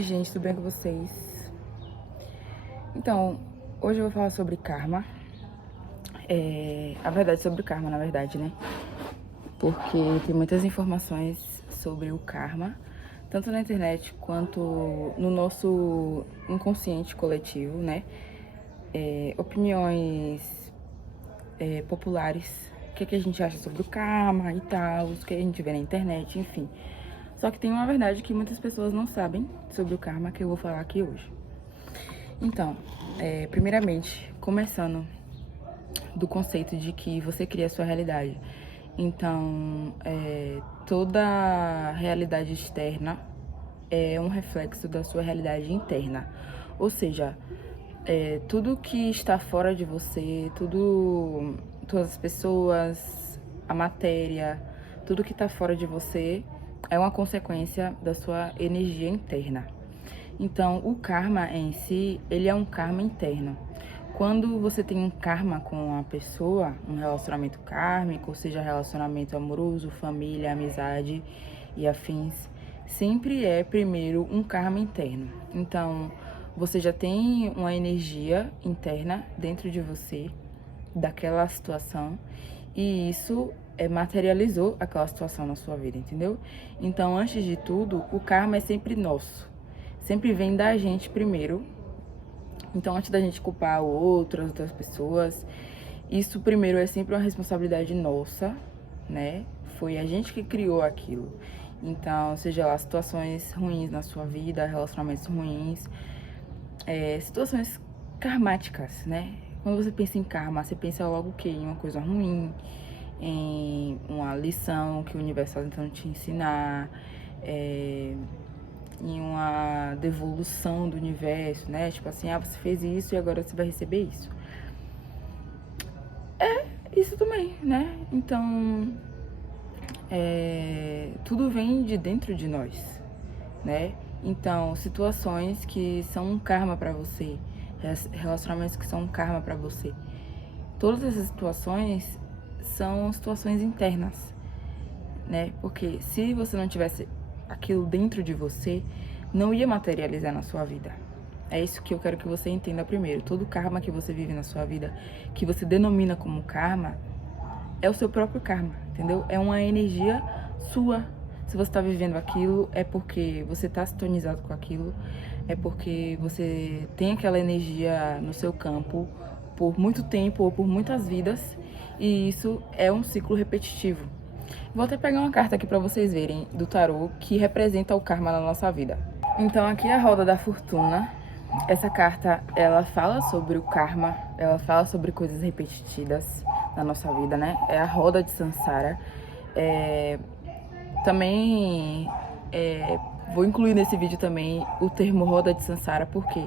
Oi, gente, tudo bem com vocês? Então, hoje eu vou falar sobre karma. A verdade sobre o karma, na verdade, né? Porque tem muitas informações sobre o karma, tanto na internet quanto no nosso inconsciente coletivo, né? Opiniões populares, o que a gente acha sobre o karma e tal, o que a gente vê na internet, enfim. Só que tem uma verdade que muitas pessoas não sabem sobre o karma que eu vou falar aqui hoje. Então, primeiramente, começando do conceito de que você cria a sua realidade. Então, toda realidade externa é um reflexo da sua realidade interna. Ou seja, tudo que está fora de você, todas as pessoas, a matéria, tudo que está fora de você é uma consequência da sua energia interna. Então, o karma em si, ele é um karma interno. Quando você tem um karma com uma pessoa, um relacionamento kármico, seja relacionamento amoroso, família, amizade e afins, sempre é primeiro um karma interno. Então, você já tem uma energia interna dentro de você, daquela situação, e isso materializou aquela situação na sua vida, entendeu? Então, antes de tudo, o karma é sempre nosso. Sempre vem da gente primeiro. Então, antes da gente culpar outras pessoas, isso primeiro é sempre uma responsabilidade nossa, né? Foi a gente que criou aquilo. Então, seja lá situações ruins na sua vida, relacionamentos ruins, situações karmáticas, né? Quando você pensa em karma, você pensa logo o quê? Em uma coisa ruim, em uma lição que o universo está tentando te ensinar, em uma devolução do universo, né? Tipo assim, você fez isso e agora você vai receber isso. Isso também, né? Então, tudo vem de dentro de nós, né? Então, situações que são um karma pra você, relacionamentos que são um karma pra você. Todas essas situações são situações internas, né? Porque se você não tivesse aquilo dentro de você, não ia materializar na sua vida. É isso que eu quero que você entenda primeiro. Todo karma que você vive na sua vida, que você denomina como karma, é o seu próprio karma, entendeu? É uma energia sua. Se você está vivendo aquilo, é porque você está sintonizado com aquilo, é porque você tem aquela energia no seu campo por muito tempo ou por muitas vidas, e isso é um ciclo repetitivo. Vou até pegar uma carta aqui para vocês verem do tarô que representa o karma na nossa vida. Então aqui é a roda da fortuna. Essa carta, ela fala sobre o karma, ela fala sobre coisas repetidas na nossa vida, né? É a roda de Sansara. Também vou incluir nesse vídeo também o termo roda de Sansara, porque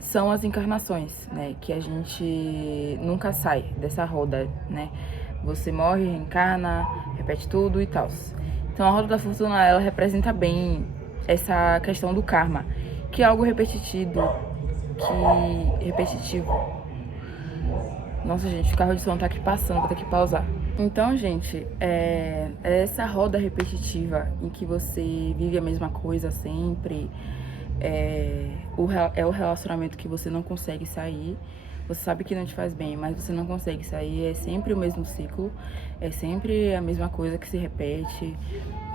são as encarnações, né? Que a gente nunca sai dessa roda, né? Você morre, reencarna, repete tudo e tal. Então a roda da fortuna, ela representa bem essa questão do karma, que é algo repetitivo. Nossa, gente, o carro de som tá aqui passando, vou ter que pausar. Então, gente, é essa roda repetitiva em que você vive a mesma coisa sempre, o relacionamento que você não consegue sair. Você sabe que não te faz bem, mas você não consegue sair. É sempre o mesmo ciclo, é sempre a mesma coisa que se repete.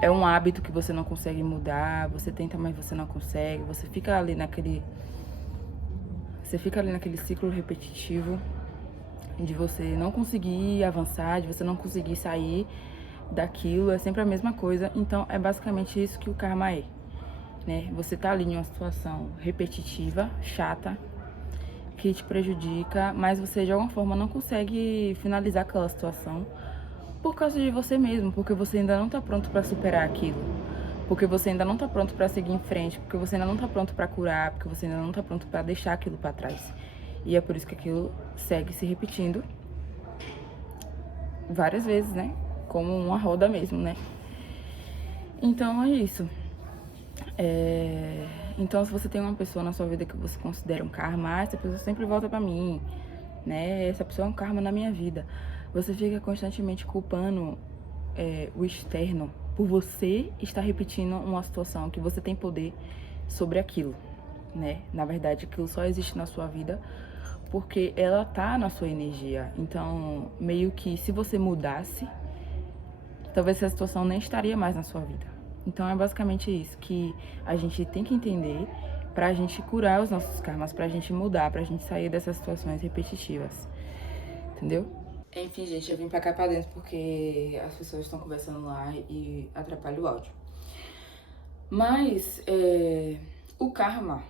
É um hábito que você não consegue mudar. Você tenta, mas você não consegue. Você fica ali naquele ciclo repetitivo de você não conseguir avançar, de você não conseguir sair daquilo. É sempre a mesma coisa. Então, é basicamente isso que o karma é, né? Você tá ali em uma situação repetitiva, chata, que te prejudica, mas você de alguma forma não consegue finalizar aquela situação por causa de você mesmo, porque você ainda não tá pronto para superar aquilo, porque você ainda não tá pronto para seguir em frente, porque você ainda não tá pronto para curar, porque você ainda não tá pronto para deixar aquilo para trás. E é por isso que aquilo segue se repetindo várias vezes, né? Como uma roda mesmo, né? Então é isso. Então, se você tem uma pessoa na sua vida que você considera um karma, essa pessoa sempre volta pra mim, né? Essa pessoa é um karma na minha vida. Você fica constantemente culpando o externo por você estar repetindo uma situação que você tem poder sobre aquilo, né? Na verdade, aquilo só existe na sua vida porque ela tá na sua energia. Então, meio que se você mudasse, talvez essa situação nem estaria mais na sua vida. Então, é basicamente isso que a gente tem que entender pra gente curar os nossos karmas, pra gente mudar, pra gente sair dessas situações repetitivas. Entendeu? Enfim, gente, eu vim pra cá pra dentro porque as pessoas estão conversando lá e atrapalha o áudio. Mas, o karma,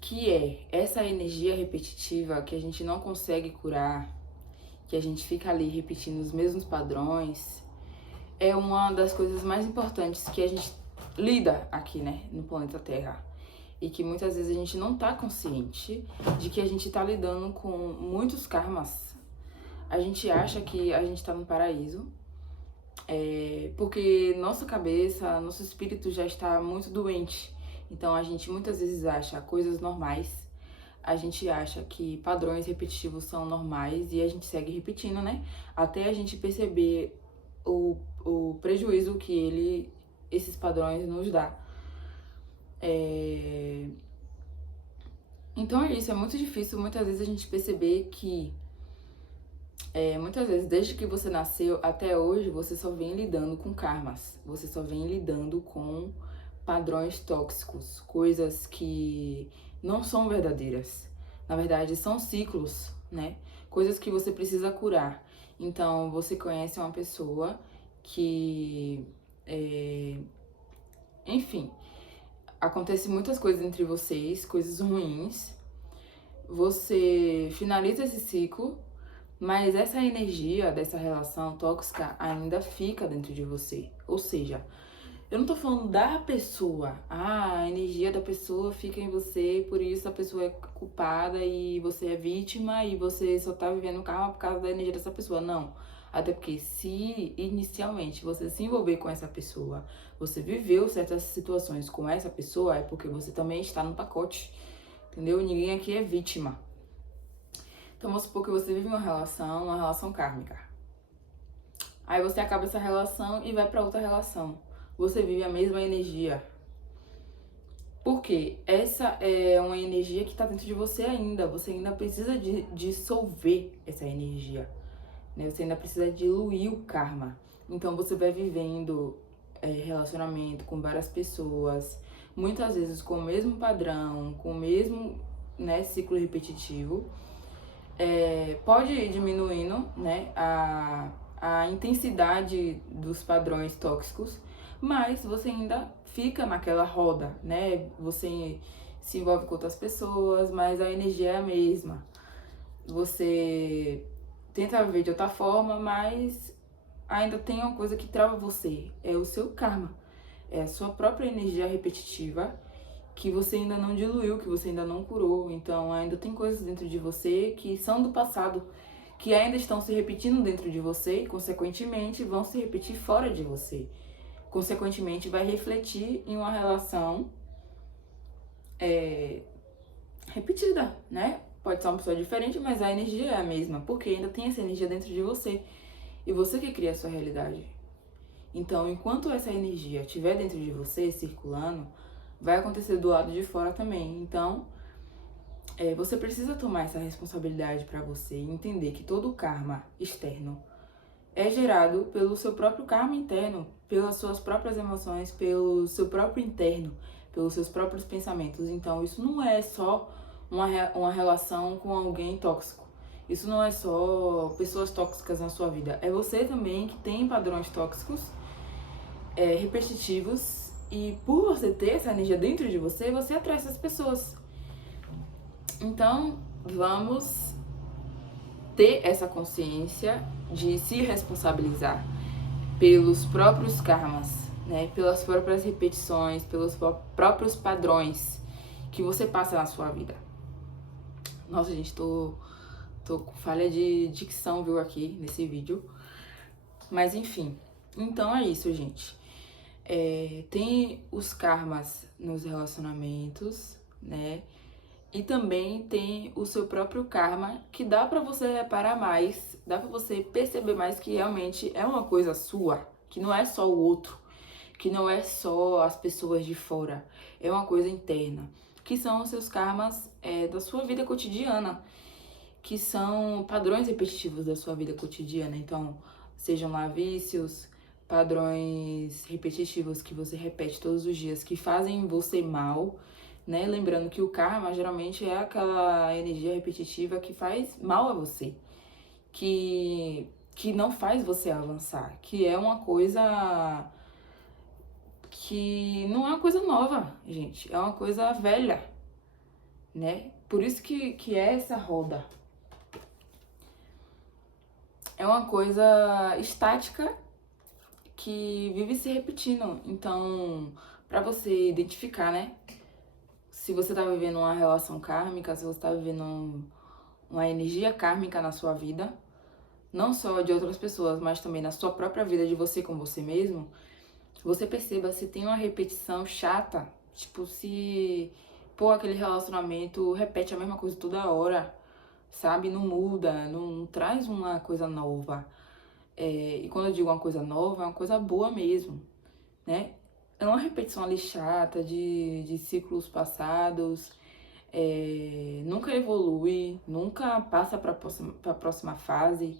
que é essa energia repetitiva que a gente não consegue curar, que a gente fica ali repetindo os mesmos padrões, é uma das coisas mais importantes que a gente lida aqui, né, no planeta Terra. E que muitas vezes a gente não tá consciente de que a gente tá lidando com muitos karmas. A gente acha que a gente tá no paraíso, porque nossa cabeça, nosso espírito já está muito doente. Então a gente muitas vezes acha coisas normais, a gente acha que padrões repetitivos são normais e a gente segue repetindo, né? Até a gente perceber o prejuízo que esses padrões nos dá. Então é isso, é muito difícil muitas vezes a gente perceber que muitas vezes, desde que você nasceu até hoje, você só vem lidando com karmas. Você só vem lidando com padrões tóxicos, coisas que não são verdadeiras. Na verdade, são ciclos, né? Coisas que você precisa curar. Então, você conhece uma pessoa que, enfim, acontece muitas coisas entre vocês, coisas ruins. Você finaliza esse ciclo, mas essa energia dessa relação tóxica ainda fica dentro de você. Ou seja, eu não tô falando da pessoa. A energia da pessoa fica em você, por isso a pessoa é culpada e você é vítima e você só tá vivendo karma por causa da energia dessa pessoa. Não. Até porque se inicialmente você se envolver com essa pessoa, você viveu certas situações com essa pessoa, é porque você também está no pacote. Entendeu? Ninguém aqui é vítima. Então vamos supor que você vive uma relação kármica. Aí você acaba essa relação e vai para outra relação. Você vive a mesma energia. Por quê? Essa é uma energia que está dentro de você ainda. Você ainda precisa dissolver essa energia, né? Você ainda precisa diluir o karma. Então você vai vivendo relacionamento com várias pessoas, muitas vezes com o mesmo padrão, com o mesmo, né, ciclo repetitivo. Pode ir diminuindo, né, a intensidade dos padrões tóxicos, mas você ainda fica naquela roda, né? Você se envolve com outras pessoas, mas a energia é a mesma. Você tenta viver de outra forma, mas ainda tem uma coisa que trava você, é o seu karma, é a sua própria energia repetitiva que você ainda não diluiu, que você ainda não curou. Então ainda tem coisas dentro de você que são do passado, que ainda estão se repetindo dentro de você e consequentemente vão se repetir fora de você. Consequentemente vai refletir em uma relação repetida, né? Pode ser uma pessoa diferente, mas a energia é a mesma, porque ainda tem essa energia dentro de você. E você que cria a sua realidade. Então, enquanto essa energia estiver dentro de você, circulando, vai acontecer do lado de fora também. Então, você precisa tomar essa responsabilidade para você e entender que todo o karma externo é gerado pelo seu próprio karma interno, pelas suas próprias emoções, pelo seu próprio interno, pelos seus próprios pensamentos. Então, isso não é só uma relação com alguém tóxico. Isso não é só pessoas tóxicas na sua vida. É você também que tem padrões tóxicos, repetitivos. E por você ter essa energia dentro de você, você atrai essas pessoas. Então, vamos ter essa consciência de se responsabilizar pelos próprios karmas, né? Pelas próprias repetições, pelos próprios padrões que você passa na sua vida. Nossa, gente, tô com falha de dicção, viu, aqui nesse vídeo. Mas enfim, então é isso, gente. Tem os karmas nos relacionamentos, né? E também tem o seu próprio karma, que dá pra você reparar mais, dá pra você perceber mais que realmente é uma coisa sua, que não é só o outro, que não é só as pessoas de fora, é uma coisa interna, que são os seus karmas da sua vida cotidiana, que são padrões repetitivos da sua vida cotidiana. Então, sejam lá vícios, padrões repetitivos que você repete todos os dias, que fazem você mal, né? Lembrando que o karma geralmente é aquela energia repetitiva que faz mal a você, que não faz você avançar, que é uma coisa que não é uma coisa nova, gente, é uma coisa velha, né? Por isso que é essa roda. É uma coisa estática que vive se repetindo. Então, pra você identificar, né? Se você tá vivendo uma relação kármica, se você tá vivendo uma energia kármica na sua vida, não só de outras pessoas, mas também na sua própria vida, de você com você mesmo, você perceba se tem uma repetição chata, tipo, se, pô, aquele relacionamento repete a mesma coisa toda hora, sabe? Não muda, não traz uma coisa nova. E quando eu digo uma coisa nova, é uma coisa boa mesmo, né? É uma repetição ali chata de ciclos passados, nunca evolui, nunca passa para a próxima fase,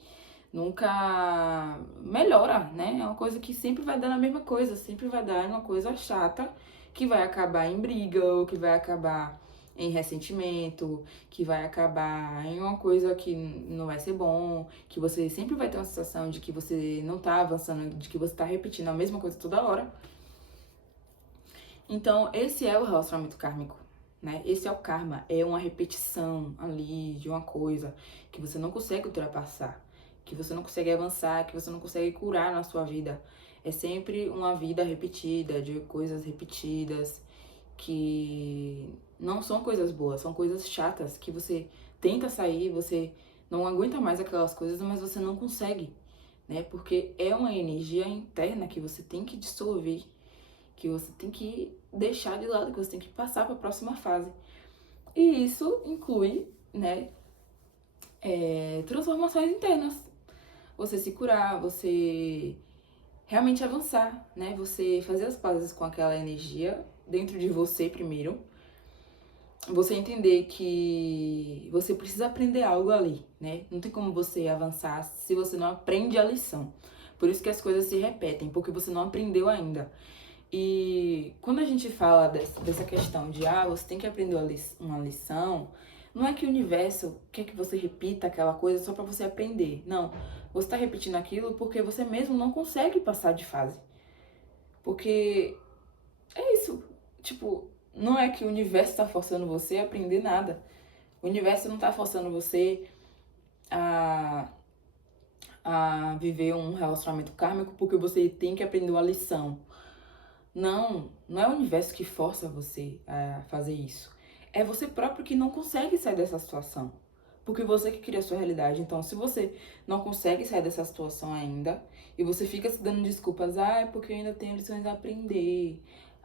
nunca melhora, né? É uma coisa que sempre vai dar na mesma coisa, sempre vai dar uma coisa chata que vai acabar em briga ou que vai acabar em ressentimento, que vai acabar em uma coisa que não vai ser bom, que você sempre vai ter uma sensação de que você não tá avançando, de que você tá repetindo a mesma coisa toda hora. Então, esse é o relacionamento kármico, né? Esse é o karma, é uma repetição ali de uma coisa que você não consegue ultrapassar, que você não consegue avançar, que você não consegue curar na sua vida. É sempre uma vida repetida, de coisas repetidas, que não são coisas boas, são coisas chatas, que você tenta sair, você não aguenta mais aquelas coisas, mas você não consegue, né? Porque é uma energia interna que você tem que dissolver, que você tem que deixar de lado, que você tem que passar para a próxima fase. E isso inclui, né, transformações internas. Você se curar, você realmente avançar, né? Você fazer as pazes com aquela energia dentro de você primeiro. Você entender que você precisa aprender algo ali, né? Não tem como você avançar se você não aprende a lição. Por isso que as coisas se repetem, porque você não aprendeu ainda. E quando a gente fala dessa questão de, você tem que aprender uma lição, não é que o universo quer que você repita aquela coisa só pra você aprender. Não, você tá repetindo aquilo porque você mesmo não consegue passar de fase. Porque é isso, tipo, não é que o universo tá forçando você a aprender nada. O universo não tá forçando você a, a viver um relacionamento kármico porque você tem que aprender uma lição. Não é o universo que força você a fazer isso. É você próprio que não consegue sair dessa situação. Porque você que cria a sua realidade. Então, se você não consegue sair dessa situação ainda, e você fica se dando desculpas, é porque eu ainda tenho lições a aprender,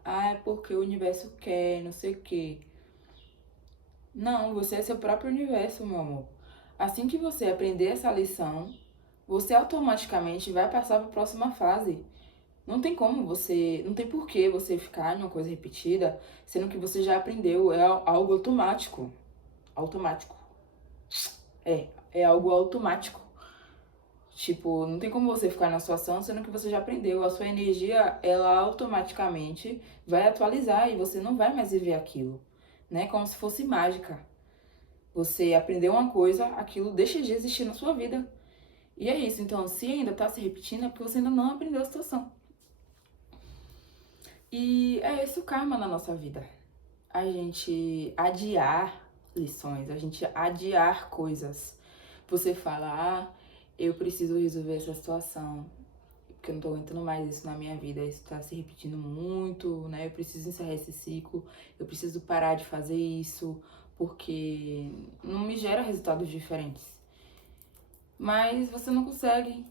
é porque o universo quer, não sei o quê. Não, você é seu próprio universo, meu amor. Assim que você aprender essa lição, você automaticamente vai passar para a próxima fase. Não tem como você, não tem por que você ficar em uma coisa repetida, sendo que você já aprendeu, é algo automático. Automático. É algo automático. Tipo, não tem como você ficar na situação, sendo que você já aprendeu. A sua energia, ela automaticamente vai atualizar e você não vai mais viver aquilo, né? Como se fosse mágica. Você aprendeu uma coisa, aquilo deixa de existir na sua vida. E é isso. Então, se ainda tá se repetindo, é porque você ainda não aprendeu a situação. E é esse o karma na nossa vida. A gente adiar lições, a gente adiar coisas. Você fala, eu preciso resolver essa situação, porque eu não tô aguentando mais isso na minha vida, isso tá se repetindo muito, né? Eu preciso encerrar esse ciclo, eu preciso parar de fazer isso, porque não me gera resultados diferentes. Mas você não consegue,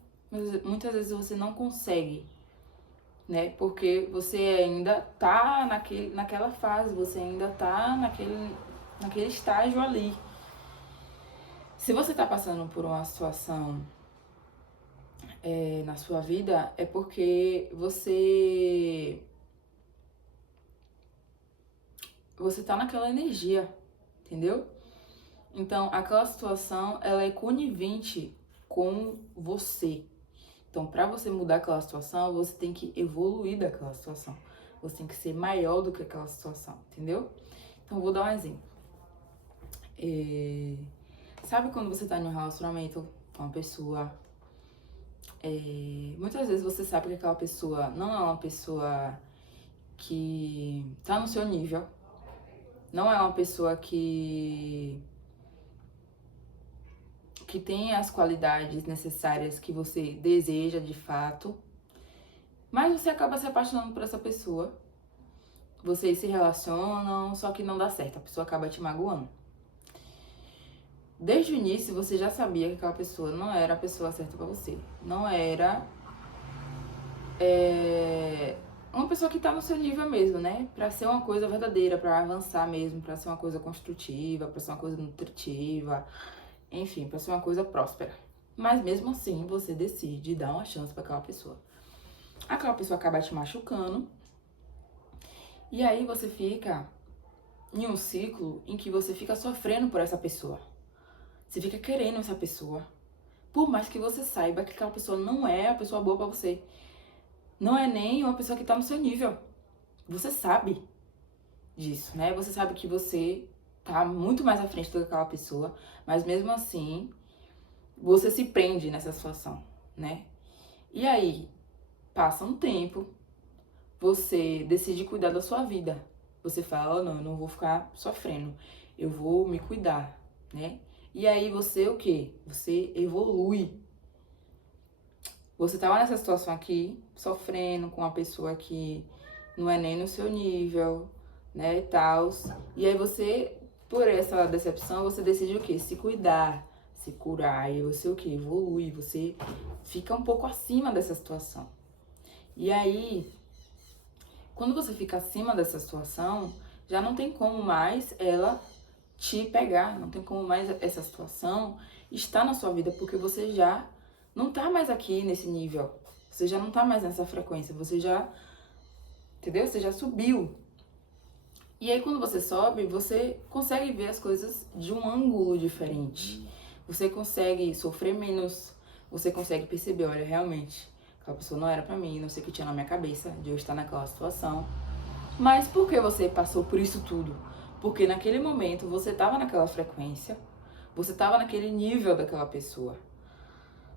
muitas vezes você não consegue, né? Porque você ainda tá naquela fase, você ainda tá naquele estágio ali. Se você tá passando por uma situação na sua vida, é porque você tá naquela energia, entendeu? Então, aquela situação, ela é conivente com você. Então, para você mudar aquela situação, você tem que evoluir daquela situação. Você tem que ser maior do que aquela situação, entendeu? Então, eu vou dar um exemplo. Sabe quando você tá em um relacionamento com uma pessoa, muitas vezes você sabe que aquela pessoa não é uma pessoa que tá no seu nível, não é uma pessoa que tem as qualidades necessárias que você deseja de fato, mas você acaba se apaixonando por essa pessoa, vocês se relacionam, só que não dá certo, a pessoa acaba te magoando. Desde o início você já sabia que aquela pessoa não era a pessoa certa pra você, não era uma pessoa que tá no seu nível mesmo, né? Pra ser uma coisa verdadeira, pra avançar mesmo, pra ser uma coisa construtiva, pra ser uma coisa nutritiva, enfim, pra ser uma coisa próspera. Mas mesmo assim, você decide dar uma chance pra aquela pessoa. Aquela pessoa acaba te machucando, e aí você fica em um ciclo em que você fica sofrendo por essa pessoa. Você fica querendo essa pessoa. Por mais que você saiba que aquela pessoa não é a pessoa boa pra você. Não é nem uma pessoa que tá no seu nível. Você sabe disso, né? Você sabe que você tá muito mais à frente do que aquela pessoa, mas mesmo assim, você se prende nessa situação, né? E aí, passa um tempo, você decide cuidar da sua vida. Você fala, oh, não, eu não vou ficar sofrendo, eu vou me cuidar, né? E aí você o quê? Você evolui. Você tava nessa situação aqui, sofrendo com uma pessoa que não é nem no seu nível, né, e tal. E aí você, por essa decepção, você decide o quê? Se cuidar, se curar. E você o quê? Evolui, você fica um pouco acima dessa situação. E aí, quando você fica acima dessa situação, já não tem como mais ela te pegar, não tem como mais essa situação estar na sua vida, porque você já não tá mais aqui nesse nível. Você já não tá mais nessa frequência, você já, entendeu? Você já subiu. E aí quando você sobe, você consegue ver as coisas de um ângulo diferente. Você consegue sofrer menos, você consegue perceber, olha, realmente, aquela pessoa não era pra mim, não sei o que tinha na minha cabeça de eu estar naquela situação. Mas por que você passou por isso tudo? Porque naquele momento você estava naquela frequência, você estava naquele nível daquela pessoa.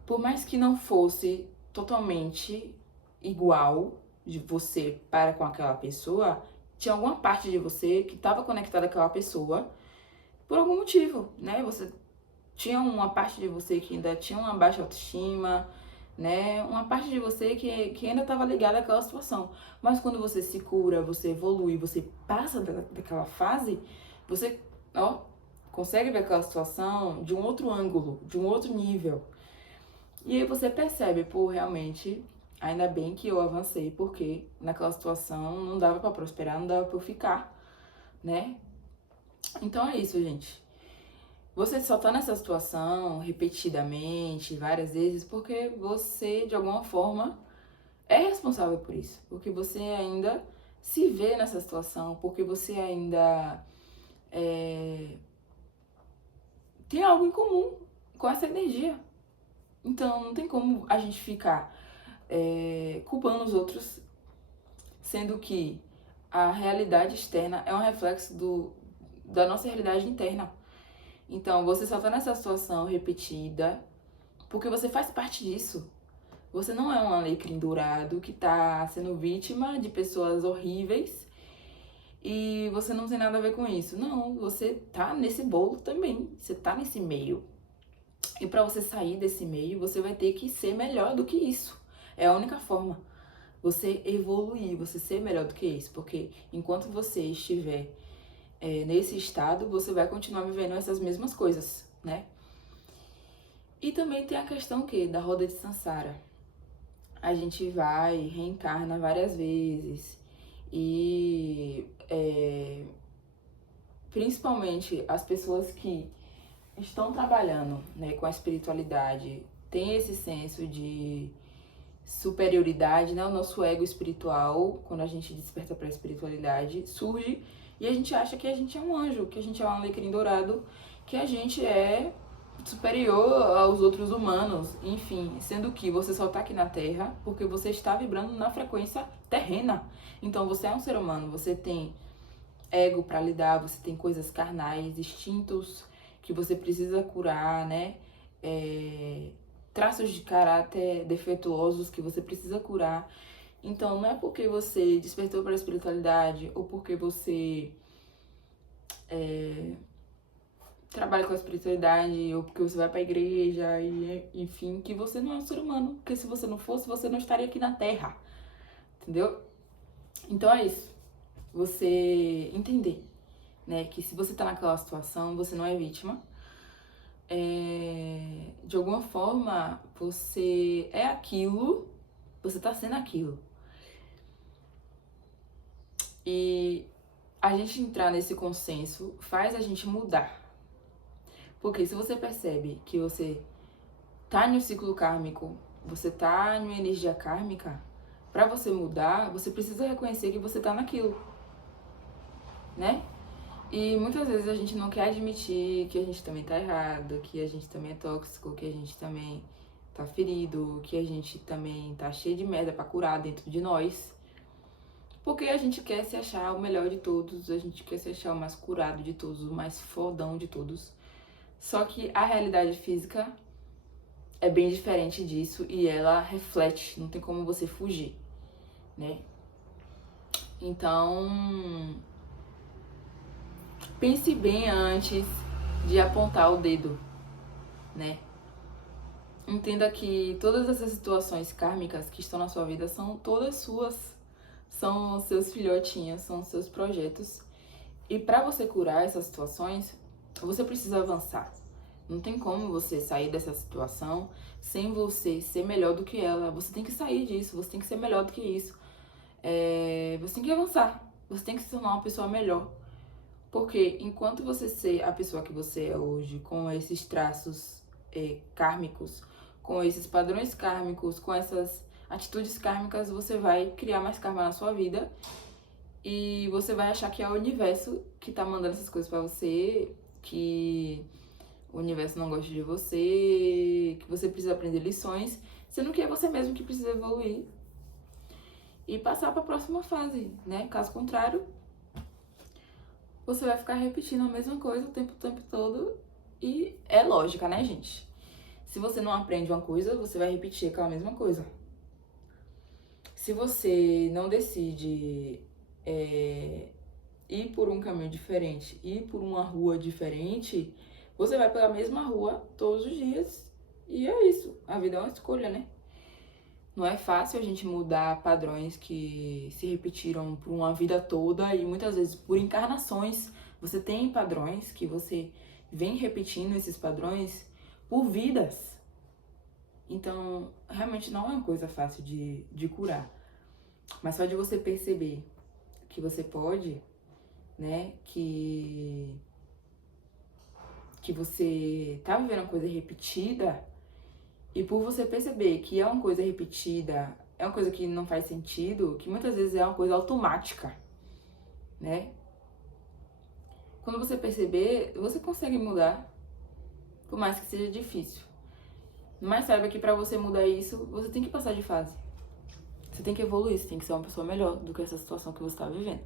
Por mais que não fosse totalmente igual de você para com aquela pessoa, tinha alguma parte de você que estava conectada àquela pessoa por algum motivo, né? Você tinha uma parte de você que ainda tinha uma baixa autoestima, né? Uma parte de você que ainda estava ligada àquela situação. Mas quando você se cura, você evolui, você passa daquela fase, você, ó, consegue ver aquela situação de um outro ângulo, de um outro nível. E aí você percebe, pô, realmente, ainda bem que eu avancei, porque naquela situação não dava pra prosperar, não dava pra eu ficar, né? Então é isso, gente. Você só tá nessa situação repetidamente, várias vezes, porque você, de alguma forma, é responsável por isso. Porque você ainda se vê nessa situação, porque você ainda tem algo em comum com essa energia. Então não tem como a gente ficar culpando os outros, sendo que a realidade externa é um reflexo da nossa realidade interna. Então você só tá nessa situação repetida porque você faz parte disso. Você não é um alecrim dourado que tá sendo vítima de pessoas horríveis e você não tem nada a ver com isso. Não, você tá nesse bolo também. Você tá nesse meio. E pra você sair desse meio, você vai ter que ser melhor do que isso. É a única forma. Você evoluir, você ser melhor do que isso. Porque enquanto você estiver nesse estado, você vai continuar vivendo essas mesmas coisas, né? E também tem a questão que da roda de Sansara. A gente vai, reencarna várias vezes e principalmente as pessoas que estão trabalhando, né, com a espiritualidade, tem esse senso de superioridade, né? O nosso ego espiritual, quando a gente desperta para a espiritualidade, surge e a gente acha que a gente é um anjo, que a gente é um alecrim dourado, que a gente é superior aos outros humanos, enfim, sendo que você só tá aqui na Terra porque você está vibrando na frequência terrena. Então você é um ser humano, você tem ego para lidar, você tem coisas carnais, instintos que você precisa curar, né? Traços de caráter defeituosos que você precisa curar. Então, não é porque você despertou para a espiritualidade ou porque você trabalha com a espiritualidade ou porque você vai para a igreja e enfim, que você não é um ser humano. Porque se você não fosse, você não estaria aqui na Terra. Entendeu? Então é isso. Você entender, né, que se você tá naquela situação, você não é vítima. De alguma forma, você é aquilo, você tá sendo aquilo. E a gente entrar nesse consenso faz a gente mudar. Porque se você percebe que você tá em um ciclo kármico, você tá em uma energia kármica, pra você mudar, você precisa reconhecer que você tá naquilo, né? E muitas vezes a gente não quer admitir que a gente também tá errado, que a gente também é tóxico, que a gente também tá ferido, que a gente também tá cheio de merda pra curar dentro de nós. Porque a gente quer se achar o melhor de todos, a gente quer se achar o mais curado de todos, o mais fodão de todos. Só que a realidade física é bem diferente disso e ela reflete, não tem como você fugir, né? Então, pense bem antes de apontar o dedo, né? Entenda que todas essas situações kármicas que estão na sua vida são todas suas, são seus filhotinhos, são seus projetos. E para você curar essas situações, você precisa avançar. Não tem como você sair dessa situação sem você ser melhor do que ela. Você tem que sair disso, você tem que ser melhor do que isso. Você tem que avançar, você tem que se tornar uma pessoa melhor. Porque enquanto você ser a pessoa que você é hoje, com esses traços kármicos, com esses padrões kármicos, com essas atitudes kármicas, você vai criar mais karma na sua vida e você vai achar que é o universo que tá mandando essas coisas pra você, que o universo não gosta de você, que você precisa aprender lições, sendo que é você mesmo que precisa evoluir e passar pra próxima fase, né? Caso contrário, você vai ficar repetindo a mesma coisa o tempo todo e é lógica, né, gente? Se você não aprende uma coisa, você vai repetir aquela mesma coisa. Se você não decide ir por um caminho diferente, ir por uma rua diferente, você vai pela mesma rua todos os dias e é isso. A vida é uma escolha, né? Não é fácil a gente mudar padrões que se repetiram por uma vida toda e muitas vezes por encarnações. Você tem padrões que você vem repetindo esses padrões por vidas. Então, realmente não é uma coisa fácil de curar. Mas só de você perceber que você pode, né, que você tá vivendo uma coisa repetida. E por você perceber que é uma coisa repetida, é uma coisa que não faz sentido, que muitas vezes é uma coisa automática, né? Quando você perceber, você consegue mudar, por mais que seja difícil. Mas saiba que pra você mudar isso, você tem que passar de fase. Você tem que evoluir, você tem que ser uma pessoa melhor do que essa situação que você tá vivendo.